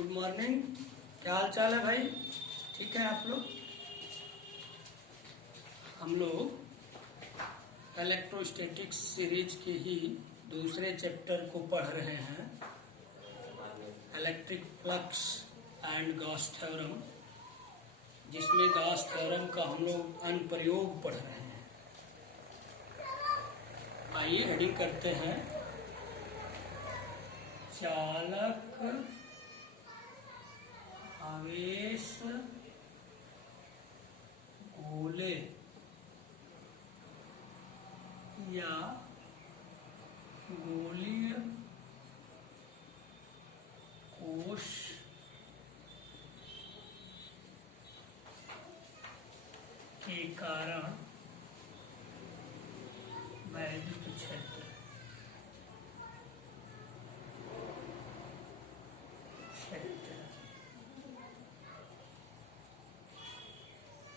Good morning. क्या हाल चाल है भाई? ठीक है आप लोग? हम लोग इलेक्ट्रोस्टैटिक्स सीरीज के ही दूसरे चैप्टर को पढ़ रहे हैं, electric flux and Gauss theorem, जिसमें गॉस थ्योरम का हम लोग अनुप्रयोग पढ़ रहे हैं। आइए हेडिंग करते हैं, चालक आवेश गोले या गोलीय कोश के कारण वैद्युत क्षेत्र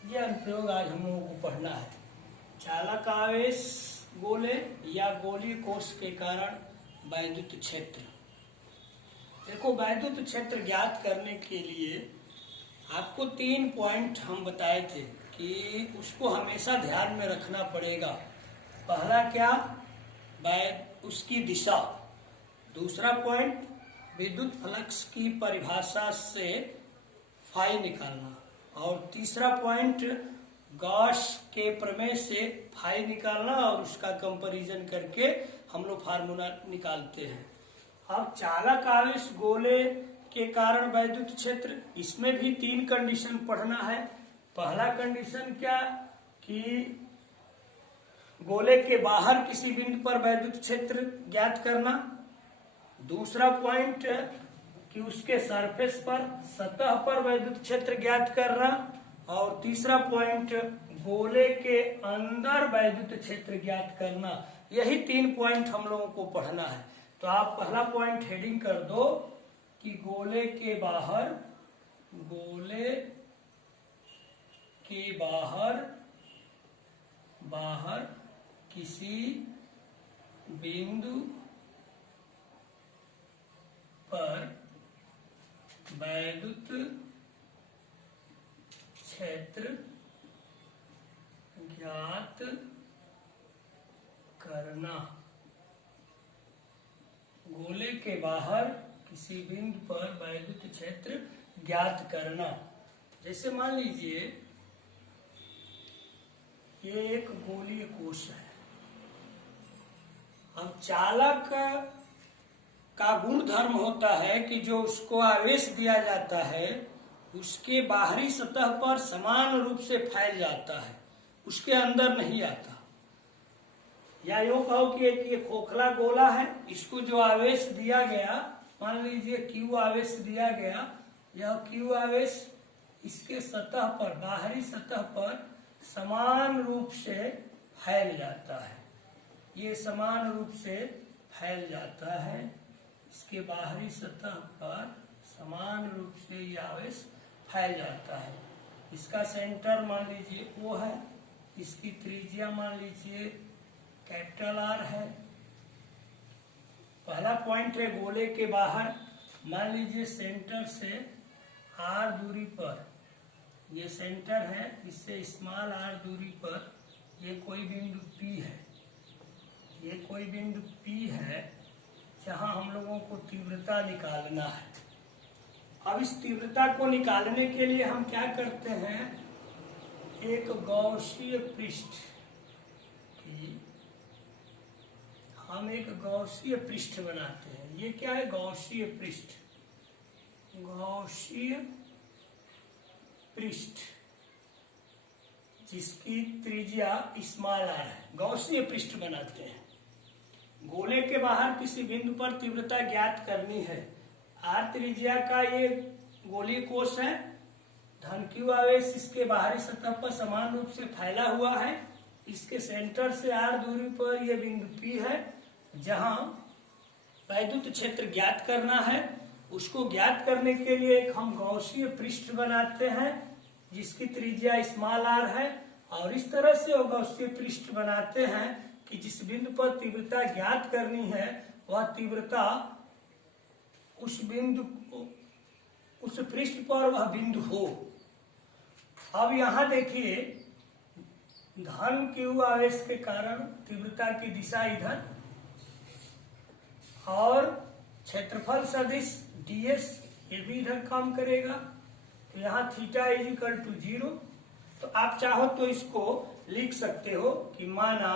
यह अनुप्रयोग आज हम लोगों को पढ़ना है। चालक आवेश गोले या गोलीय कोश के कारण वैद्युत क्षेत्र। देखो, वैद्युत क्षेत्र ज्ञात करने के लिए आपको 3 पॉइंट हम बताए थे कि उसको हमेशा ध्यान में रखना पड़ेगा। पहला क्या? उसकी दिशा। दूसरा पॉइंट, विद्युत फ्लक्स की परिभाषा से फाई निकालना। और तीसरा पॉइंट, गॉस के प्रमेय से फाई निकालना और उसका कंपैरिजन करके हम लोग फार्मूला निकालते हैं। अब चालक आवेश गोले के कारण वैद्युत क्षेत्र, इसमें भी 3 कंडीशन पढ़ना है। पहला कंडीशन क्या कि गोले के बाहर किसी बिंदु पर वैद्युत क्षेत्र ज्ञात करना। दूसरा पॉइंट कि उसके सरफेस पर, सतह पर वैद्युत क्षेत्र ज्ञात करना। और तीसरा पॉइंट, गोले के अंदर वैद्युत क्षेत्र ज्ञात करना। यही 3 पॉइंट हम लोगों को पढ़ना है। तो आप पहला पॉइंट हेडिंग कर दो कि गोले के बाहर किसी बिंदु पर वैद्युत क्षेत्र ज्ञात करना। गोले के बाहर किसी बिंदु पर वैद्युत क्षेत्र ज्ञात करना। जैसे मान लीजिए ये एक गोलीय कोश है। अब चालक का गुण धर्म होता है कि जो उसको आवेश दिया जाता है उसके बाहरी सतह पर समान रूप से फैल जाता है, उसके अंदर नहीं आता। या यूं कहो कि एक ये खोखला गोला है, इसको जो आवेश दिया गया, मान लीजिए Q आवेश दिया गया, यह Q आवेश इसके सतह पर, बाहरी सतह पर समान रूप से फैल जाता है। ये समान रूप से फैल जाता है, इसके बाहरी सतह पर समान रूप से ये आवेश फैल जाता है। इसका सेंटर मान लीजिए O है, इसकी त्रिज्या मान लीजिए कैपिटल R है। पहला पॉइंट है गोले के बाहर, मान लीजिए सेंटर से R दूरी पर, ये सेंटर है, इससे स्मॉल r दूरी पर ये कोई बिंदु P है। ये कोई बिंदु P है जहां हम लोगों को तीव्रता निकालना है। अब इस तीव्रता को निकालने के लिए हम क्या करते हैं, एक गॉसीय पृष्ठ की हम एक गॉसीय पृष्ठ बनाते हैं। ये क्या है? गॉसीय पृष्ठ। गॉसीय पृष्ठ जिसकी त्रिज्या स्मॉल r है, गॉसीय पृष्ठ बनाते हैं। गोले के बाहर किसी बिंदु पर तीव्रता ज्ञात करनी है। R त्रिज्या का ये गोलीय कोश है, धन Q आवेश इसके बाहरी सतह पर समान रूप से फैला हुआ है। इसके सेंटर से R दूरी पर यह बिंदु P है जहां वैद्युत क्षेत्र ज्ञात करना है। उसको ज्ञात करने के लिए एक हम गॉसीय पृष्ठ बनाते हैं जिसकी त्रिज्या स्मॉल r है। और इस तरह से वो गॉसीय पृष्ठ बनाते हैं कि जिस बिंदु पर तीव्रता ज्ञात करनी है वह तीव्रता उस बिंदु उस पृष्ठ पर वह बिंदु हो। अब यहां देखिए, धन q आवेश के कारण तीव्रता की दिशा इधर और क्षेत्रफल सदिश ds ये भी इधर काम करेगा। तो यहाँ थीटा इज इक्वल टू 0। तो आप चाहो तो इसको लिख सकते हो कि माना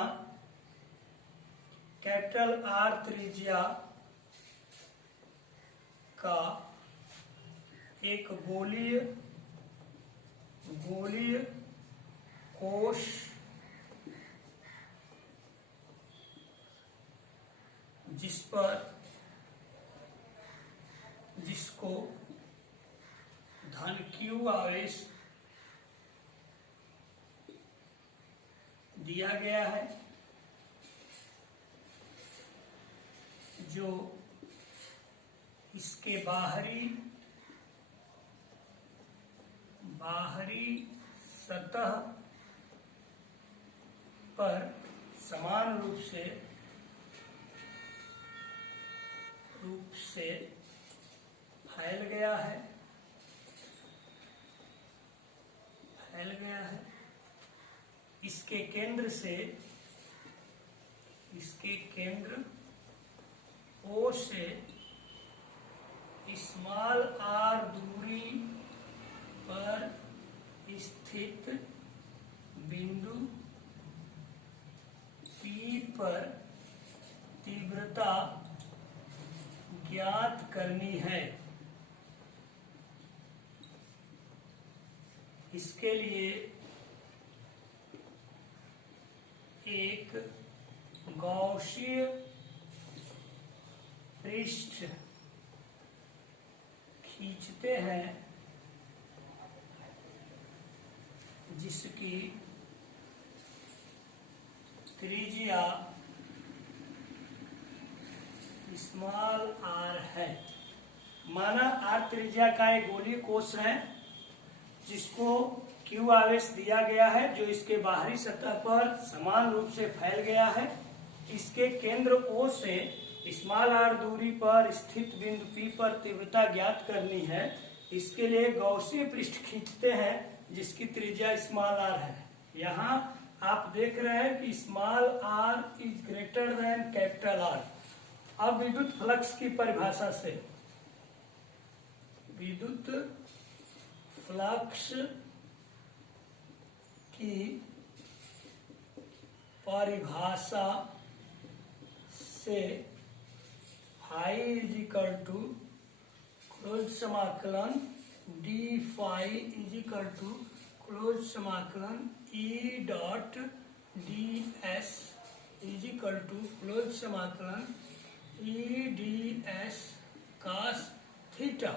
कैपिटल R त्रिज्या का एक गोलीय कोश जिसको धन q आवेश दिया गया है, जो इसके बाहरी सतह पर समान रूप से फैल गया है। इसके केंद्र O से स्मॉल r दूरी पर स्थित बिंदु P पर तीव्रता ज्ञात करनी है। इसके लिए एक गॉसिय पृष्ठ खींचते हैं जिसकी त्रिज्या स्मॉल r है। माना r त्रिज्या का एक गोलीय कोश है जिसको q आवेश दिया गया है, जो इसके बाहरी सतह पर समान रूप से फैल गया है। इसके केंद्र O से स्मॉल r दूरी पर स्थित बिंदु P पर तीव्रता ज्ञात करनी है। इसके लिए गॉसिय पृष्ठ खींचते हैं जिसकी त्रिज्या स्मॉल r है। यहाँ आप देख रहे हैं कि small r is greater than capital R। अब विद्युत फ्लक्स की परिभाषा से, विद्युत फ्लक्स की परिभाषा से phi is equal to close समाकलन D phi is equal to close समाकलन E dot D S is equal to close समाकलन E D S cos theta,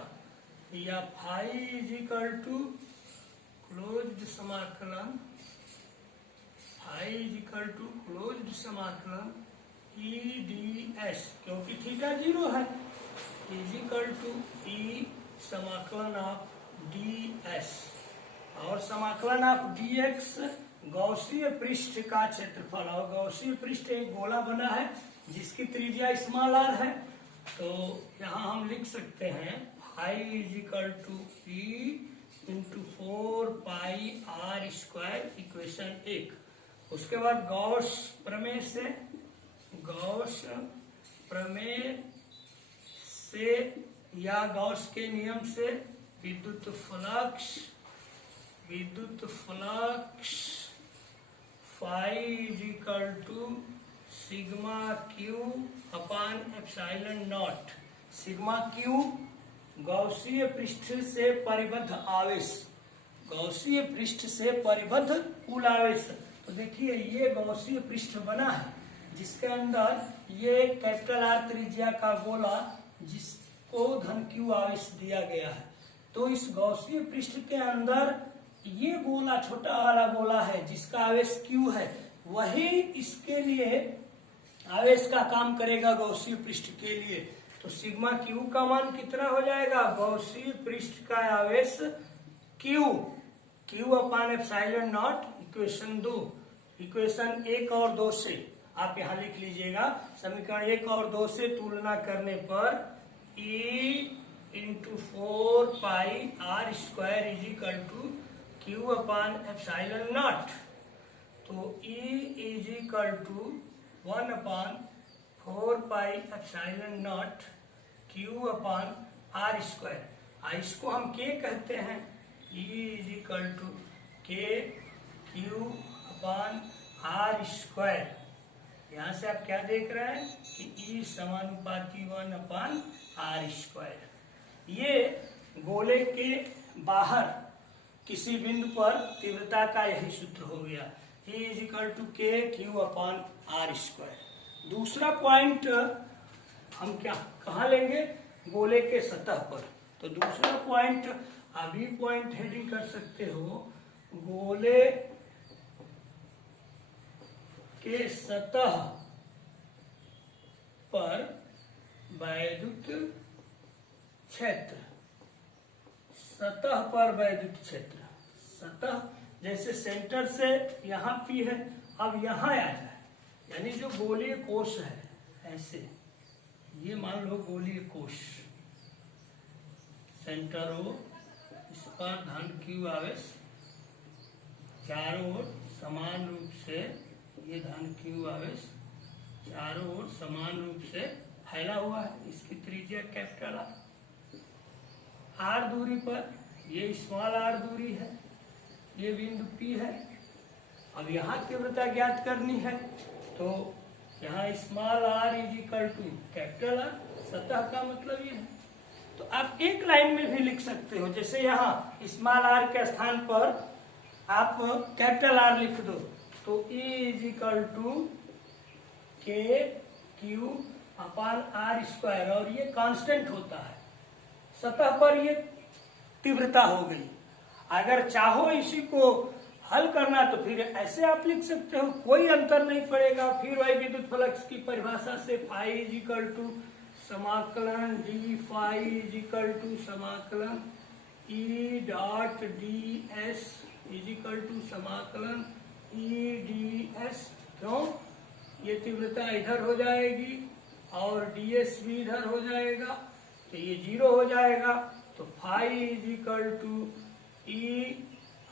या phi is equal to closed समाकलन phi is equal to closed समाकलन E D S, क्योंकि theta 0 है, is equal to ई समाकलन of D S, और समाकलन of D x गॉसिय पृष्ठ का क्षेत्रफल। और गॉसिय पृष्ठ एक गोला बना है जिसकी त्रिज्या स्मॉल r है। तो यहाँ हम लिख सकते हैं phi is equal to E into 4 pi r square, equation 1। उसके बाद गॉस प्रमेय से या गॉस के नियम से विद्युत flux phi is equal to sigma Q upon epsilon naught. Sigma Q गॉसिय पृष्ठ से परिबद्ध आवेश, गॉसिय पृष्ठ से परिबद्ध कुल आवेश। तो देखिए ये गॉसिय पृष्ठ बना है जिसके अंदर ये कैपिटल R त्रिज्या का गोला जिसको धन Q आवेश दिया गया है। तो इस गॉसिय पृष्ठ के अंदर ये गोला छोटा वाला गोला है जिसका आवेश Q है, वही इसके लिए आवेश का काम करेगा गॉसिय पृष्ठ के लिए। तो सिग्मा Q का मान कितना हो जाएगा? गॉसिय पृष्ठ का आवेश Q upon epsilon not, equation 2, equation 1 और 2 से आप यहाँ लिख लीजिएगा। समीकरण 1 और 2 से तुलना करने पर E into 4πr² is equal to Q/ε0। तो E is equal to 1/4πε0 Q/r²। इसको हम K कहते हैं। E is equal to K Q/r²। यहाँ से आप क्या देख रहे हैं कि E समानुपाती 1/r²। ये गोले के बाहर किसी बिंदु पर तीव्रता का यही सूत्र हो गया। E is equal to K Q/r²। दूसरा पॉइंट हम कहाँ लेंगे? गोले के सतह पर। तो दूसरा पॉइंट अभी पॉइंट हेडिंग कर सकते हो, गोले के सतह पर वैद्युत क्षेत्र। सतह पर वैद्युत क्षेत्र, सतह जैसे सेंटर से यहाँ P है, अब यहाँ आ जाए, यानी जो गोलीय कोश है, ऐसे ये मान लो गोलीय कोश, सेंटर O, इस पर धन Q आवेश, चारों ओर समान रूप से ये धन Q आवेश चारों ओर समान रूप से फैला हुआ है। इसकी त्रिज्या कैपिटल R दूरी पर, ये स्मॉल r दूरी है, ये बिंदु P है। अब यहाँ तीव्रता ज्ञात करनी है, तो यहाँ small r is equal to capital R। सतह का मतलब ये है। तो आप एक लाइन में भी लिख सकते हो, जैसे यहाँ स्मॉल r के स्थान पर आप कैपिटल R लिख दो, तो E is equal to K Q/r², और ये कांस्टेंट होता है। सतह पर ये तीव्रता हो गई। अगर चाहो इसी को हल करना तो फिर ऐसे आप लिख सकते हो, कोई अंतर नहीं पड़ेगा। फिर वही विद्युत फ्लक्स की परिभाषा से फाई इज इक्वल टू समाकलन d phi is equal to समाकलन E dot ds is equal to समाकलन E ds। क्यों? ये तीव्रता इधर हो जाएगी और ds भी इधर हो जाएगा, तो ये 0 हो जाएगा। तो phi is equal to E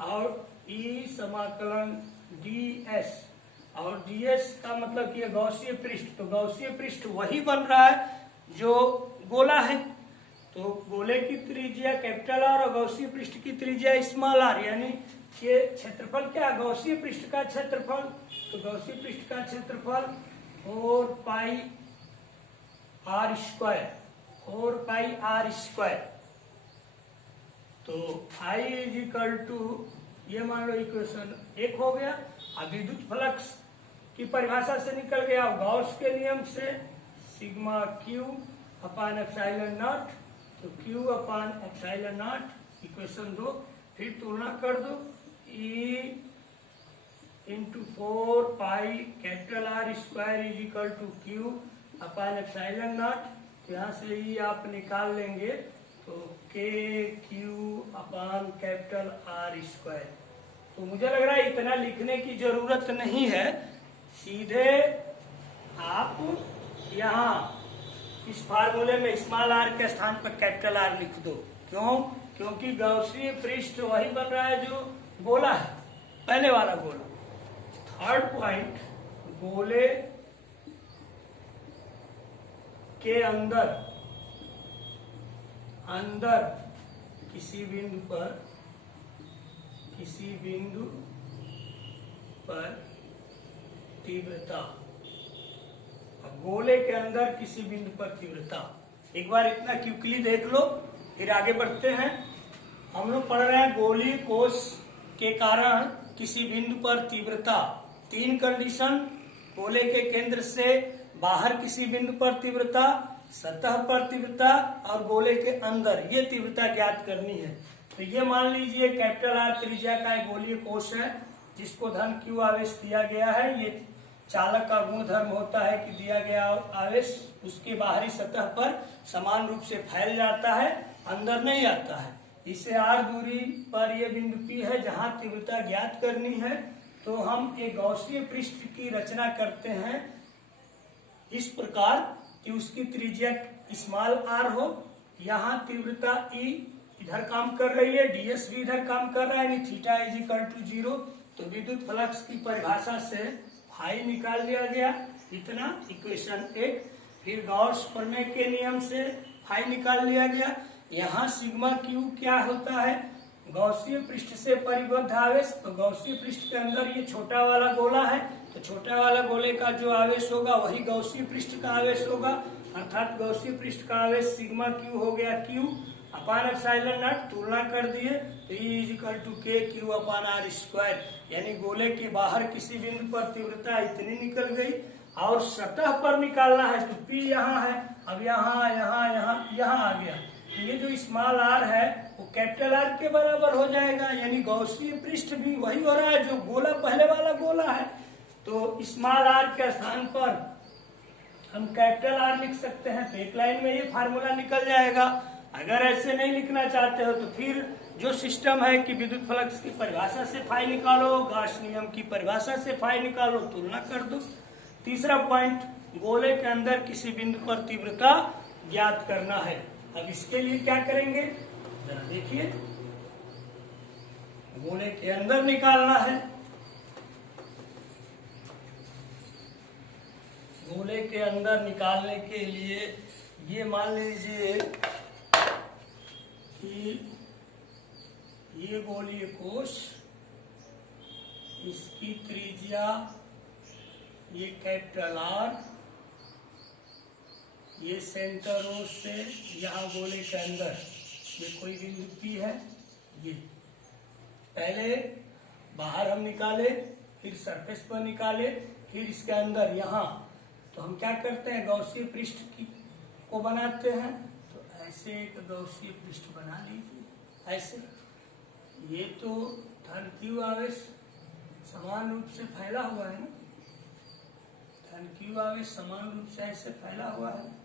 और E समाकलन ds, और ds का मतलब कि गॉसीय पृष्ठ, तो गॉसीय पृष्ठ वही बन रहा है जो गोला है। तो गोले की त्रिज्या कैपिटल R और गॉसीय पृष्ठ की त्रिज्या स्मॉल r, यानी ये क्षेत्रफल क्या? गॉसीय पृष्ठ का क्षेत्रफल। तो गॉसीय पृष्ठ का क्षेत्रफल 4πr²। तो फाई इज इक्वल टू, ये मान लो इक्वेशन 1 हो गया। अब विद्युत फ्लक्स की परिभाषा से निकल गया गॉस के नियम से, सिग्मा Q/ε0। तो Q/ε0 इक्वेशन 2, फिर तुलना कर दो, E into 4πR² is equal to Q/ε0। तो यहाँ से E आप निकाल लेंगे, तो KQ/R²। तो मुझे लग रहा है इतना लिखने की जरूरत नहीं है, सीधे आप यहाँ इस फार्मूले में स्मॉल r के स्थान पर कैपिटल R लिख दो। क्यों? क्योंकि गॉसीय पृष्ठ वही बन रहा है जो गोला है, पहले वाला गोला। थर्ड पॉइंट, गोले के अंदर किसी बिंदु पर तीव्रता। अब गोले के अंदर किसी बिंदु पर तीव्रता, एक बार इतना क्विकली देख लो, फिर आगे बढ़ते हैं। हम लोग पढ़ रहे हैं गोलीय कोश के कारण किसी बिंदु पर तीव्रता। 3 कंडीशन, गोले के केंद्र से बाहर किसी बिंदु पर तीव्रता, सतह पर तीव्रता और गोले के अंदर, ये तीव्रता ज्ञात करनी है। तो ये मान लीजिए कैपिटल R त्रिज्या का एक गोलीय कोश है जिसको धन Q आवेश दिया गया है। ये चालक का गुणधर्म होता है कि दिया गया आवेश उसके बाहरी सतह पर समान रूप से फैल जाता है, अंदर नहीं आता है। इसे R दूरी पर ये बिंदु P है जहां तीव्रता ज्ञात करनी है। तो हम एक गॉसीय पृष्ठ की रचना करते हैं इस प्रकार कि उसकी त्रिज्या स्मॉल r हो, यहाँ तीव्रता ई इधर काम कर रही है, ds भी इधर काम कर रहा है, यानी थीटा इज इक्वल टू 0। तो विद्युत फ्लक्स की परिभाषा से फाई निकाल लिया गया, इतना इक्वेशन 1। फिर गॉस प्रमेय के नियम से फाई निकाल लिया गया। यहाँ सिग्मा क्यू क्या होता है, गॉसीय पृष्ठ से परिबद्ध आवेश। तो गॉसीय पृष्ठ के अंदर ये छोटा वाला गोला है, तो छोटा वाला गोले का जो आवेश होगा वही गॉसीय पृष्ठ का आवेश होगा, अर्थात गॉसीय पृष्ठ का आवेश सिग्मा क्यू हो गया क्यू अपान एप्सिलॉन नॉट। तुलना कर दिए तो E is equal to K Q upon R square, यानी गोले के बाहर किसी बिंदु पर तीव्रता इतनी निकल गई और सतह पर निकालना है तो P यहाँ है, अब यहाँ यहाँ यहाँ यहाँ आ गया। तो ये जो स्मॉल r है वो कैपिटल R के बराबर हो जाएगा, यानी गॉसीय पृष्ठ भी वही हो रहा है जो गोला पहले वाला गोला है। तो स्मॉल r के स्थान पर हम कैपिटल R लिख सकते हैं, तो एक लाइन में ये फार्मूला निकल जाएगा। अगर ऐसे नहीं लिखना चाहते हो तो फिर जो सिस्टम है कि विद्युत फ्लक्स की परिभाषा से फाई निकालो, गॉस नियम की परिभाषा से फाई निकालो, तुलना कर दो। तीसरा पॉइंट, गोले के अंदर किसी बिंदु पर तीव्रता ज्ञात करना है। अब इसके लिए क्या करेंगे जरा देखिए, गोले के अंदर निकालना है। गोले के अंदर निकालने के लिए ये मान लीजिए कि ये गोलीय कोश, इसकी त्रिज्या ये कैपिटल R, ये सेंटर ओ से यहाँ गोले के अंदर ये कोई बिंदु P है। ये पहले बाहर हम निकाले, फिर सरफेस पर निकाले, फिर इसके अंदर यहाँ। तो हम क्या करते हैं, गॉसीय पृष्ठ को बनाते हैं। तो ऐसे एक गॉसीय पृष्ठ बना लीजिए, ऐसे। ये तो धन क्यू आवेश समान रूप से फैला हुआ है ना, धन क्यू आवेश समान रूप से ऐसे फैला हुआ है।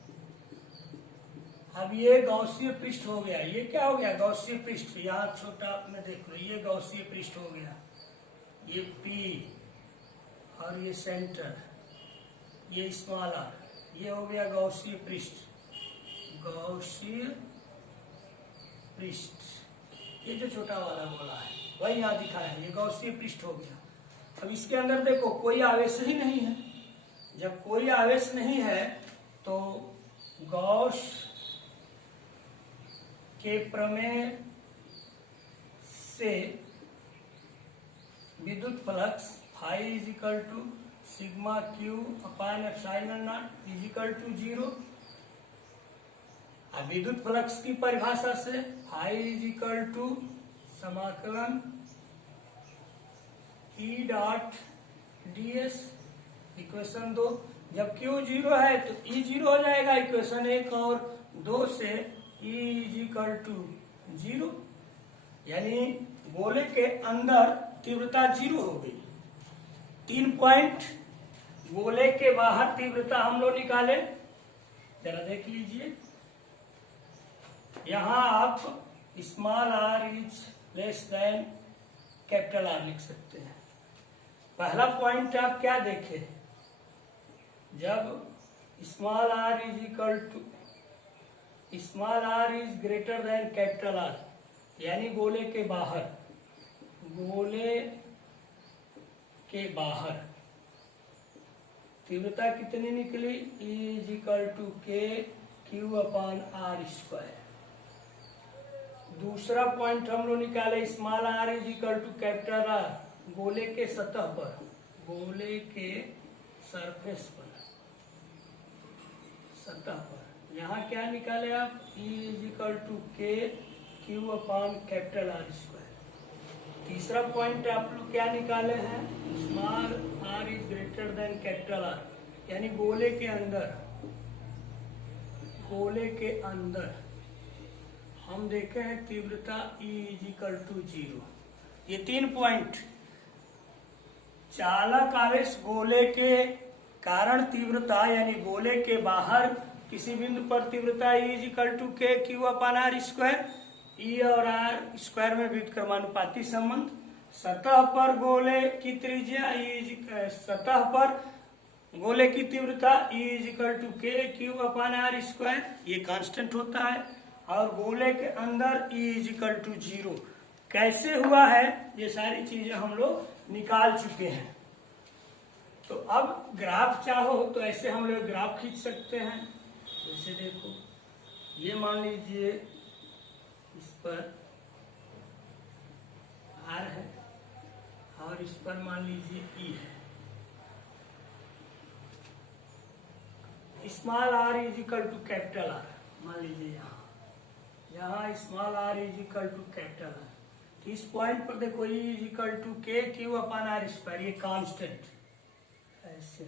अब ये गॉसीय पृष्ठ हो गया, ये क्या हो गया, गॉसीय पृष्ठ। यहाँ छोटा में देख लो, ये गॉसीय पृष्ठ हो गया, ये P और ये सेंटर, ये स्मॉल r, ये हो गया गॉसीय पृष्ठ। गॉसीय पृष्ठ, ये जो छोटा वाला गोला है वही यहाँ दिखा है, ये गॉसीय पृष्ठ हो गया। अब इसके अंदर देखो कोई आवेश ही नहीं है। जब कोई आवेश नहीं है तो गॉस के प्रमेय से विद्युत flux phi is equal to sigma Q upon epsilon naught is equal to 0। अब विद्युत फ्लक्स की परिभाषा से फाई इज इक्वल टू समाकलन E डॉट ds, इक्वेशन 2। जब Q 0 है तो E 0 हो जाएगा, इक्वेशन 1 और 2 से E इज इक्वल टू 0, यानी गोले के अंदर तीव्रता 0 हो गई। 3 पॉइंट, गोले के बाहर तीव्रता हम लोग निकाले, जरा देख लीजिए। यहाँ आप small r is less than capital R लिख सकते हैं। पहला पॉइंट आप क्या देखे, जब small r is equal to small r is greater than capital R, यानी गोले के बाहर, गोले के बाहर तीव्रता कितनी निकली, E is equal to K Q upon R square. दूसरा पॉइंट हम लोग निकाले, small r is equal to capital R, गोले के सतह पर, गोले के सरफेस पर, सतह पर। यहाँ क्या निकाले आप, E is equal to K Q upon capital R square. तीसरा पॉइंट आप लोग क्या निकाले हैं, small r is greater than capital R, यानी गोले के अंदर, गोले के अंदर हम देखे हैं तीव्रता E इज इक्वल टू 0। ये 3 पॉइंट, चालक आवेश गोले के कारण तीव्रता, यानी गोले के बाहर किसी बिंदु पर तीव्रता E is equal to K Q upon R square. E और R स्क्वायर में व्युत्क्रमानुपाती संबंध। सतह पर गोले की त्रिज्या सतह पर गोले की तीव्रता E is equal to K Q upon R square, ये कांस्टेंट होता है। और गोले के अंदर E इज इक्वल टू 0। कैसे हुआ है ये सारी चीजें हम लोग निकाल चुके हैं। तो अब ग्राफ चाहो तो ऐसे हम लोग ग्राफ खींच सकते हैं। जैसे देखो, ये मान लीजिए इस पर R है और इस पर मान लीजिए E है। Small r is equal to capital R मान लीजिए, यहाँ small r is equal to capital R। तो इस पॉइंट पर देखो E is equal to K Q upon R square, ये कांस्टेंट ऐसे,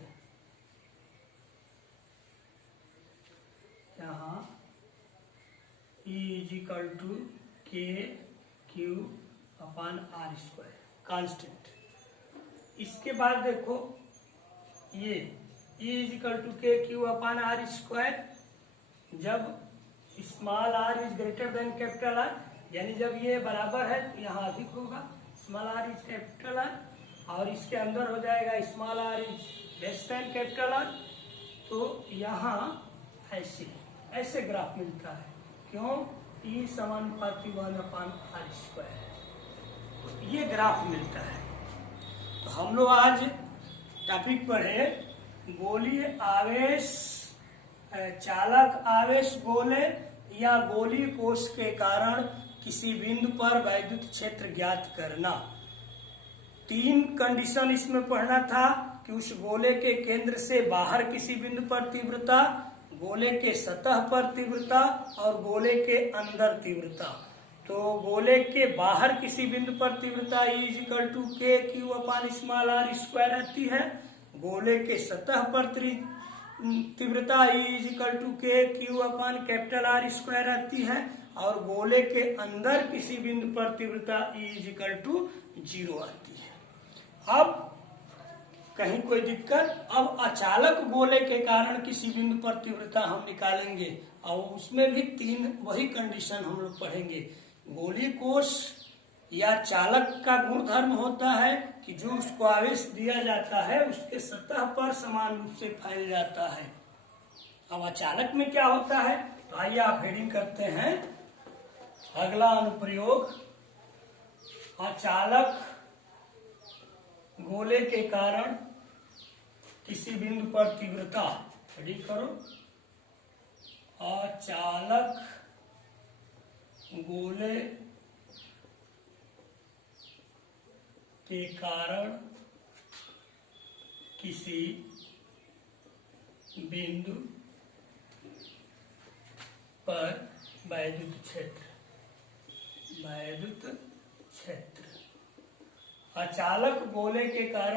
यहाँ E is equal to K Q upon R square constant. इसके बाद देखो ये E is equal to K Q upon R square, जब small r is greater than capital R, यानी जब ये बराबर है तो यहाँ अधिक होगा, small r is capital R, और इसके अंदर हो जाएगा small r is less than capital R। तो यहाँ ऐसे ऐसे ग्राफ मिलता है, क्यों? E समानुपाती 1/r स्क्वायर, तो ये ग्राफ मिलता है। तो हम लोग आज टॉपिक पढ़े गोलीय आवेश, चालक आवेश गोले या गोलीय कोश के कारण किसी बिंदु पर वैद्युत क्षेत्र ज्ञात करना। 3 कंडीशन इसमें पढ़ना था कि उस गोले के केंद्र से बाहर किसी बिंदु पर तीव्रता, गोले के सतह पर तीव्रता और गोले के अंदर तीव्रता। तो गोले के बाहर किसी बिंदु पर तीव्रता E is equal to K Q upon small r square रहती है, गोले के सतह पर तीव्रता E is equal to K Q upon capital R square रहती है, और गोले के अंदर किसी बिंदु पर तीव्रता E इज इक्वल टू 0 आती है। अब कहीं कोई दिक्कत? अब अचालक गोले के कारण किसी बिंदु पर तीव्रता हम निकालेंगे, और उसमें भी 3 वही कंडीशन हम लोग पढ़ेंगे। गोलीय कोश या चालक का गुण धर्म होता है कि जो उसको आवेश दिया जाता है उसके सतह पर समान रूप से फैल जाता है। अब अचालक में क्या होता है, तो आइए आप हेडिंग करते हैं। अगला अनुप्रयोग, अचालक गोले के कारण किसी बिंदु पर तीव्रता, हेडिंग करो, अचालक गोले के कारण किसी बिंदु पर वैद्युत क्षेत्र, वैद्युत क्षेत्र, अचालक गोले के कारण